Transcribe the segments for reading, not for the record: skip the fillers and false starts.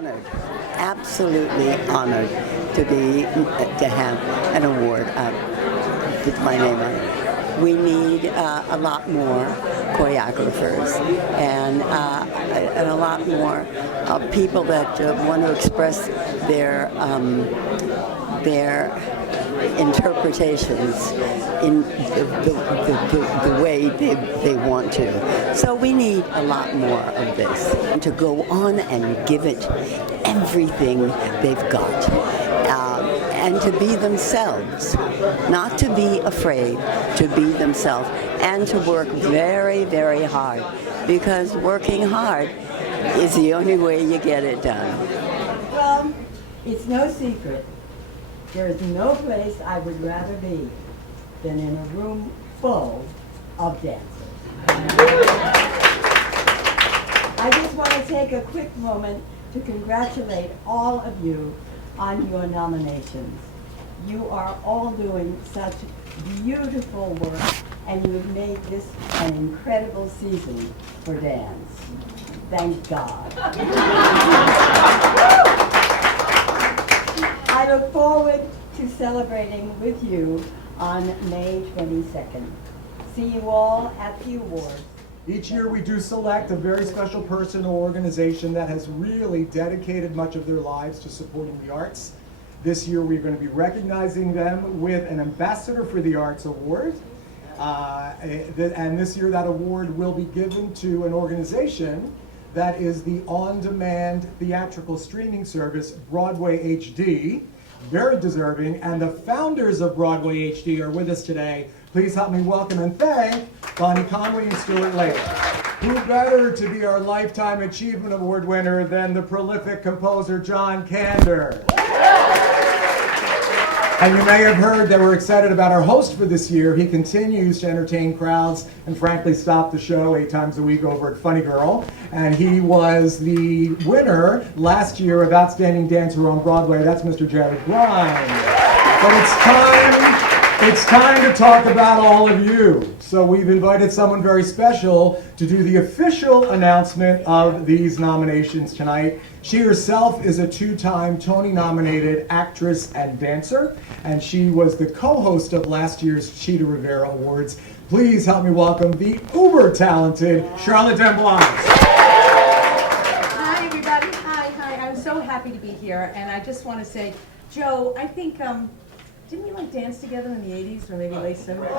honored, absolutely honored to have an award with my name on it. We need a lot more choreographers and a lot more people that want to express their interpretations in the way they want to. So we need a lot more of this. And to go on and give it everything they've got. And to be themselves. Not to be afraid, to be themselves. And to work very, very hard. Because working hard is the only way you get it done. Well, it's no secret. There is no place I would rather be than in a room full of dancers. I just want to take a quick moment to congratulate all of you on your nominations. You are all doing such beautiful work, and you have made this an incredible season for dance. Thank God. I look forward to celebrating with you on May 22nd. See you all at the awards. Each year we do select a very special person or organization that has really dedicated much of their lives to supporting the arts. This year we're going to be recognizing them with an Ambassador for the Arts Award. And this year that award will be given to an organization that is the on-demand theatrical streaming service, Broadway HD. Very deserving, and the founders of Broadway HD are with us today. Please help me welcome and thank Bonnie Conway and Stuart Lake. Who better to be our Lifetime Achievement Award winner than the prolific composer John Kander? And you may have heard that we're excited about our host for this year. He continues to entertain crowds and frankly stop the show 8 times a week over at Funny Girl. And he was the winner last year of Outstanding Dancer on Broadway. That's Mr. Jared Grimes. But it's time to talk about all of you. So we've invited someone very special to do the official announcement of these nominations tonight. She herself is a 2-time Tony-nominated actress and dancer, and she was the co-host of last year's Chita Awards. Please help me welcome the uber-talented Charlotte Demblanc. Hi, everybody. Hi. I'm so happy to be here, and I just want to say, Joe, I think, didn't we like dance together in the 80s or maybe late 70s?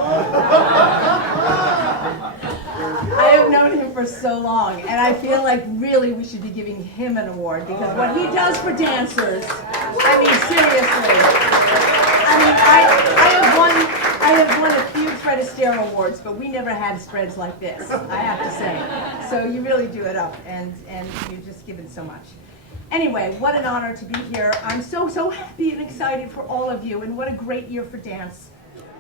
I have known him for so long, and I feel like really we should be giving him an award because what he does for dancers, I mean, seriously. I mean, I have won a few Fred Astaire awards, but we never had spreads like this, I have to say. So you really do it up, and you've just given so much. Anyway, what an honor to be here. I'm so happy and excited for all of you, and what a great year for dance.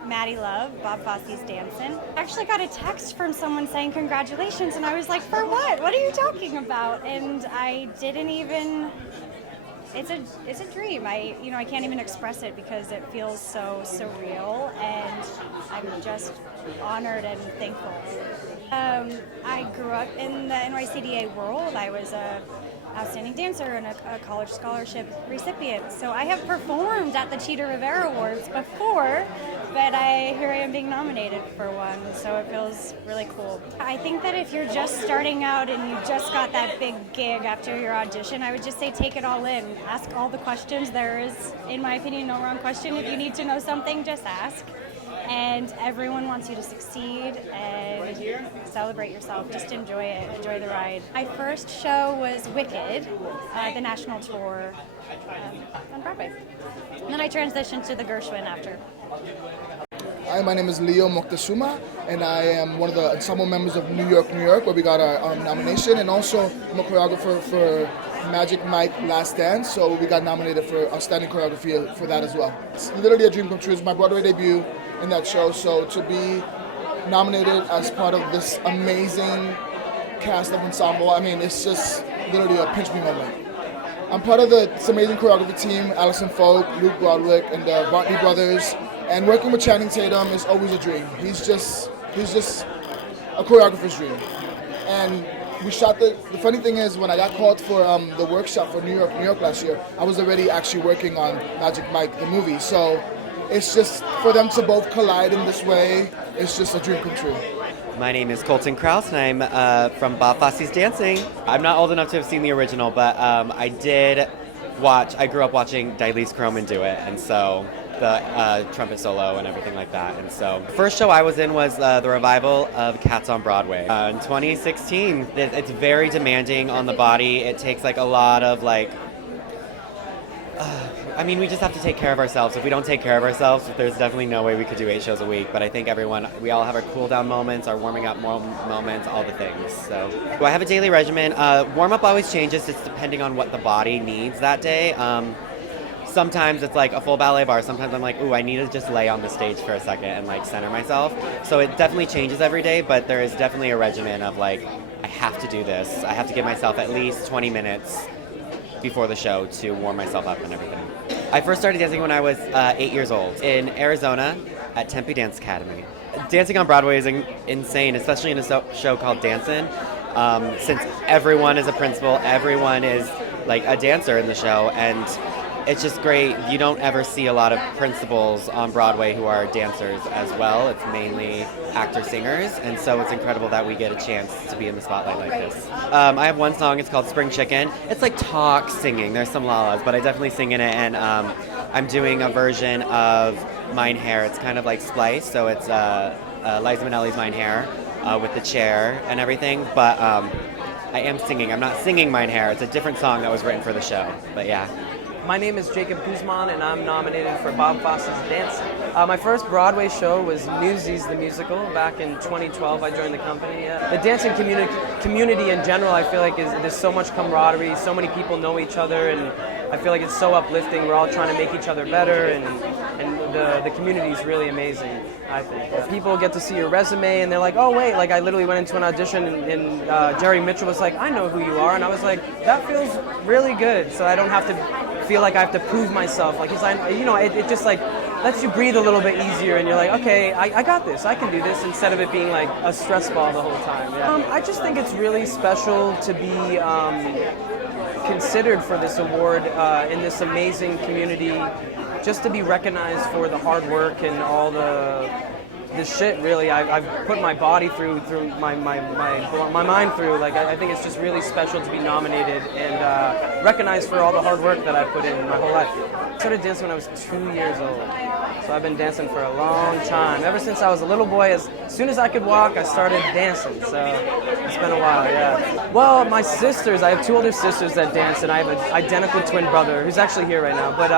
Maddie Love, Bob Fosse's dancing. I actually got a text from someone saying congratulations, and I was like, for what? What are you talking about? And I didn't even, it's a dream. I can't even express it because it feels so surreal, and I'm just honored and thankful. I grew up in the NYCDA world. I was a outstanding dancer and a college scholarship recipient. So I have performed at the Chita Awards before, but here I am being nominated for one, so it feels really cool. I think that if you're just starting out and you just got that big gig after your audition, I would just say take it all in. Ask all the questions. There is, in my opinion, no wrong question. If you need to know something, just ask. And everyone wants you to succeed and celebrate yourself. Just enjoy it. Enjoy the ride. My first show was Wicked, the national tour on Broadway. And then I transitioned to the Gershwin after. Hi, my name is Leo Moctezuma, and I am one of the ensemble members of New York, where we got our nomination. And also, I'm a choreographer for Magic Mike Last Dance, so we got nominated for outstanding choreography for that as well. It's literally a dream come true. It's my Broadway debut in that show, so to be nominated as part of this amazing cast of ensemble, I mean, it's just literally a pinch me moment. I'm part of this amazing choreography team, Allison Folk, Luke Broderick, and the Bartley brothers, and working with Channing Tatum is always a dream. He's just a choreographer's dream. And we shot the funny thing is, when I got called for the workshop for New York last year, I was already actually working on Magic Mike, the movie. So it's just, for them to both collide in this way, it's just a dream come true. My name is Colton Kraus, and I'm from Bob Fosse's Dancing. I'm not old enough to have seen the original, but I grew up watching Dilys Croman do it, and so the trumpet solo and everything like that. And so the first show I was in was the revival of Cats on Broadway in 2016. It's very demanding on the body. It takes like a lot of we just have to take care of ourselves. If we don't take care of ourselves, there's definitely no way we could do 8 shows a week. But I think we all have our cool down moments, our warming up moments, all the things. So I have a daily regimen. Warm up always changes. It's depending on what the body needs that day. Sometimes it's like a full ballet bar. Sometimes I'm like, ooh, I need to just lay on the stage for a second and like center myself. So it definitely changes every day, but there is definitely a regimen of like, I have to do this. I have to give myself at least 20 minutes before the show to warm myself up and everything. I first started dancing when I was 8 years old in Arizona at Tempe Dance Academy. Dancing on Broadway is insane, especially in a show called Dancin', since everyone is a principal, everyone is like a dancer in the show, and it's just great. You don't ever see a lot of principals on Broadway who are dancers as well. It's mainly actor-singers, and so it's incredible that we get a chance to be in the spotlight like this. I have one song, it's called Spring Chicken. It's like talk singing. There's some lalas, but I definitely sing in it, and I'm doing a version of Mine Hair. It's kind of like Splice, so it's Liza Minnelli's Mine Hair with the chair and everything, but I am singing. I'm not singing Mine Hair. It's a different song that was written for the show, but yeah. My name is Jacob Guzman, and I'm nominated for Bob Fosse's Dancing. My first Broadway show was Newsies the Musical. Back in 2012, I joined the company. The dancing community in general, I feel like there's so much camaraderie, so many people know each other, and I feel like it's so uplifting. We're all trying to make each other better, and the community is really amazing, I think. People get to see your resume, and they're like, oh, wait, like I literally went into an audition, and Jerry Mitchell was like, I know who you are, and I was like, that feels really good, so I don't have to feel like I have to prove myself. Like he's like, it just like lets you breathe a little bit easier, and you're like, okay, I got this, I can do this, instead of it being like a stress ball the whole time. Yeah. I just think it's really special to be considered for this award in this amazing community, just to be recognized for the hard work and all the shit really I've put my body through my mind through. Like I think it's just really special to be nominated and recognized for all the hard work that I put in my whole life. I started dancing when I was 2 years old, so I've been dancing for a long time. Ever since I was a little boy, as soon as I could walk, I started dancing. So it's been a while, yeah. Well, my sisters, I have 2 older sisters that dance, and I have an identical twin brother who's actually here right now. But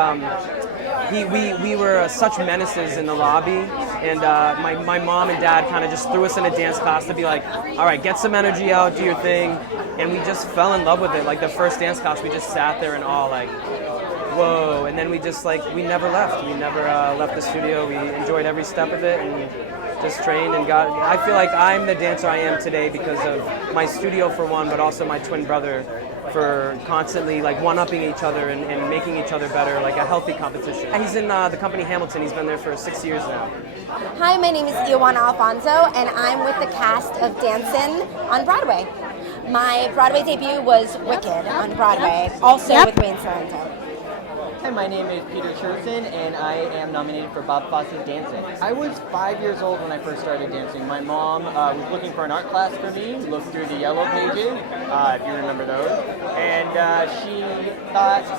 we were such menaces in the lobby, and my mom and dad kind of just threw us in a dance class to be like, all right, get some energy out, do your thing, and we just fell in love with it. Like the first dance class, we just sat there in awe, like, whoa, and then we just we never left. We never left the studio. We enjoyed every step of it, and just trained and got. I feel like I'm the dancer I am today because of my studio for one, but also my twin brother, for constantly like one-upping each other and making each other better, like a healthy competition. He's in the company Hamilton. He's been there for 6 years now. Hi, my name is Ioana Alfonso, and I'm with the cast of Dancin' on Broadway. My Broadway debut was Wicked on Broadway, also with Wayne Sorrento. Hi, my name is Peter Churson, and I am nominated for Bob Fosse's Dancing. I was 5 years old when I first started dancing. My mom was looking for an art class for me, looked through the yellow pages, if you remember those, and she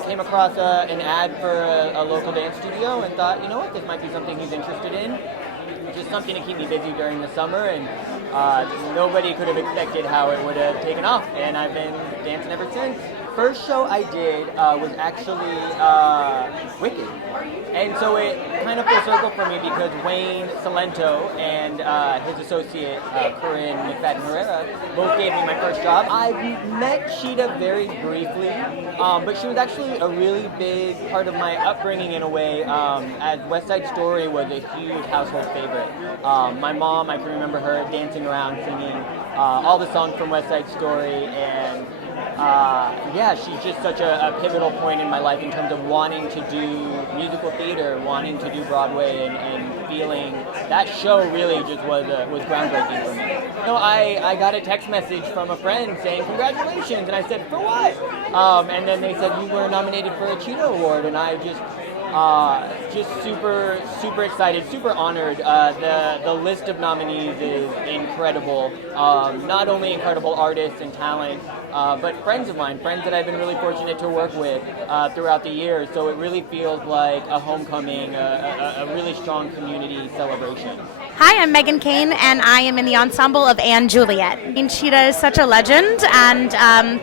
came across an ad for a local dance studio and thought, you know what, this might be something he's interested in. Just something to keep me busy during the summer, and nobody could have expected how it would have taken off, and I've been dancing ever since. First show I did was actually Wicked, and so it kind of full circle for me because Wayne Sorrento and his associate Corinne McFadden Herrera both gave me my first job. I met Chita very briefly, but she was actually a really big part of my upbringing in a way, as West Side Story was a huge household favorite. My mom, I can remember her dancing around singing all the songs from West Side Story, and yeah, she's just such a pivotal point in my life in terms of wanting to do musical theater, wanting to do Broadway, and feeling that show really just was groundbreaking for me. You know, I got a text message from a friend saying congratulations, and I said, for what? And then they said you were nominated for a Chita Award, and I just super excited, super honored. The list of nominees is incredible. Not only incredible artists and talent, but friends of mine, friends that I've been really fortunate to work with throughout the years. So it really feels like a homecoming, a really strong community celebration. Hi, I'm Megan Kane, and I am in the ensemble of Anne Juliet. Chita is such a legend, and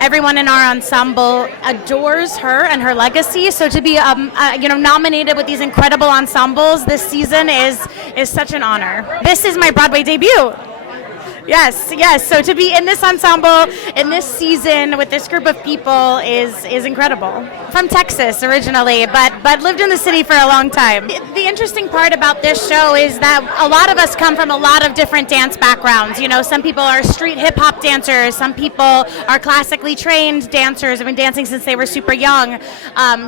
everyone in our ensemble adores her and her legacy. So to be, nominated with these incredible ensembles this season is such an honor. This is my Broadway debut. Yes. So to be in this ensemble in this season with this group of people is incredible. From Texas originally, but lived in the city for a long time. The interesting part about this show is that a lot of us come from a lot of different dance backgrounds. You know, some people are street hip hop dancers, some people are classically trained dancers, have been dancing since they were super young.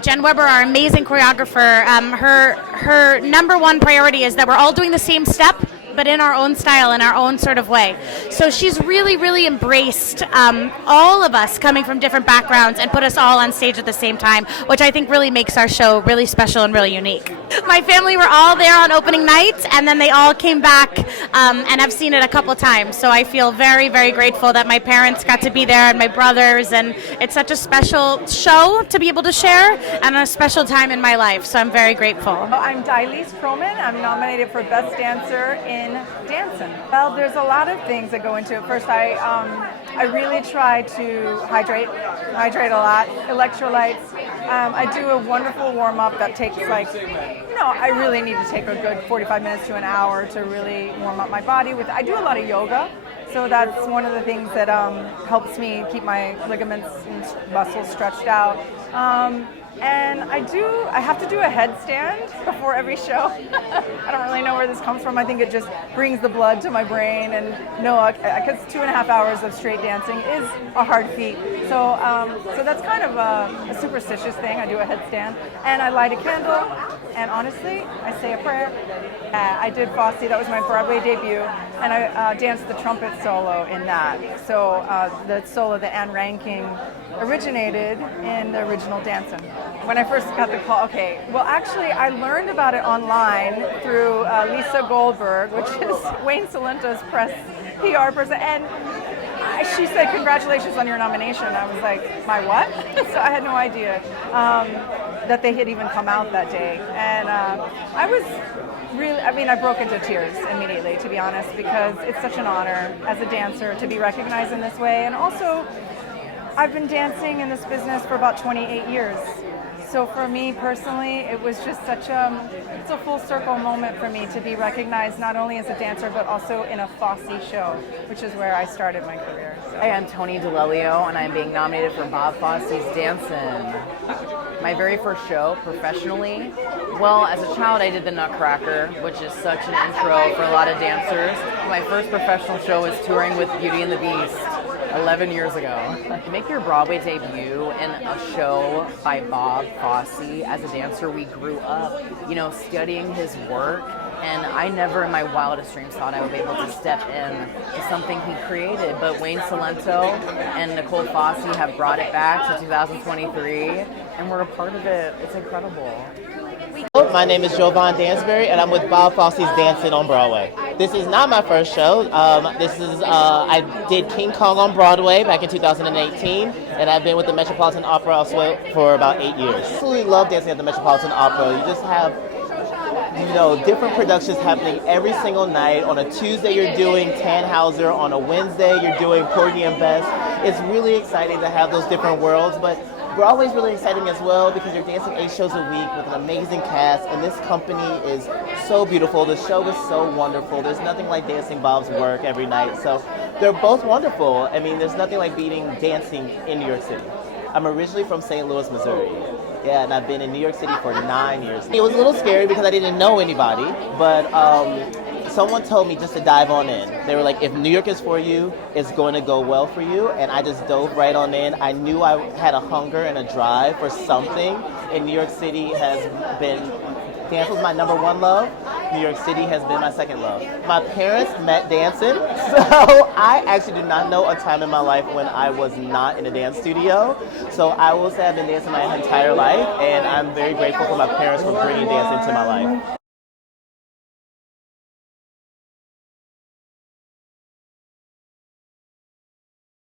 Jen Weber, our amazing choreographer, her number one priority is that we're all doing the same step, but in our own style, in our own sort of way. So she's really embraced all of us coming from different backgrounds and put us all on stage at the same time, which I think really makes our show really special and really unique. My family were all there on opening night, and then they all came back, and I've seen it a couple times. So I feel very grateful that my parents got to be there and my brothers, and it's such a special show to be able to share and a special time in my life. So I'm very grateful. I'm Dilise Croman. I'm nominated for Best Dancer in Dancing. Well, there's a lot of things that go into it. First, I really try to hydrate a lot, electrolytes. I do a wonderful warm-up that takes I really need to take a good 45 minutes to an hour to really warm up my body. I do a lot of yoga, so that's one of the things that helps me keep my ligaments and muscles stretched out. And I have to do a headstand before every show. I don't really know where this comes from. I think it just brings the blood to my brain, and because 2.5 hours of straight dancing is a hard feat. So that's kind of a superstitious thing. I do a headstand, and I light a candle, and honestly, I say a prayer. I did Fosse, that was my Broadway debut, and I danced the trumpet solo in that. So the solo that Anne Ranking originated in the original Dancin'. When I first got the call, actually I learned about it online through Lisa Goldberg, which is Wayne Salento's PR person, and she said, congratulations on your nomination. I was like, my what? So I had no idea that they had even come out that day. And I was really, I broke into tears immediately, to be honest, because it's such an honor as a dancer to be recognized in this way. And also, I've been dancing in this business for about 28 years. So for me personally, it was just it's a full circle moment for me to be recognized not only as a dancer, but also in a Fosse show, which is where I started my career. So. Hi, I'm Tony DeLelio, and I'm being nominated for Bob Fosse's Dancin'. My very first show professionally, well, as a child I did the Nutcracker, which is such an intro for a lot of dancers. My first professional show was touring with Beauty and the Beast 11 years ago. Make your Broadway debut in a show by Bob Fosse. As a dancer, we grew up, studying his work, and I never in my wildest dreams thought I would be able to step in to something he created. But Wayne Salento and Nicole Fosse have brought it back to 2023, and we're a part of it. It's incredible. My name is Jovan Dansbury, and I'm with Bob Fosse's Dancing on Broadway. This is not my first show. I did King Kong on Broadway back in 2018, and I've been with the Metropolitan Opera also for about 8 years. I absolutely love dancing at the Metropolitan Opera. You just have different productions happening every single night. On a Tuesday, you're doing Tannhauser. On a Wednesday, you're doing Porgy and Bess. It's really exciting to have those different worlds, but Broadway's really exciting as well because you're dancing 8 shows a week with an amazing cast, and this company is so beautiful. The show is so wonderful. There's nothing like dancing Bob's work every night, so they're both wonderful. There's nothing like beating dancing in New York City. I'm originally from St. Louis, Missouri. Yeah, and I've been in New York City for 9 years. It was a little scary because I didn't know anybody, but someone told me just to dive on in. They were like, if New York is for you, it's going to go well for you. And I just dove right on in. I knew I had a hunger and a drive for something. And New York City has been, dance was my number one love. New York City has been my second love. My parents met dancing, so I actually do not know a time in my life when I was not in a dance studio. So I will say I've been dancing my entire life, and I'm very grateful for my parents for bringing dance into my life.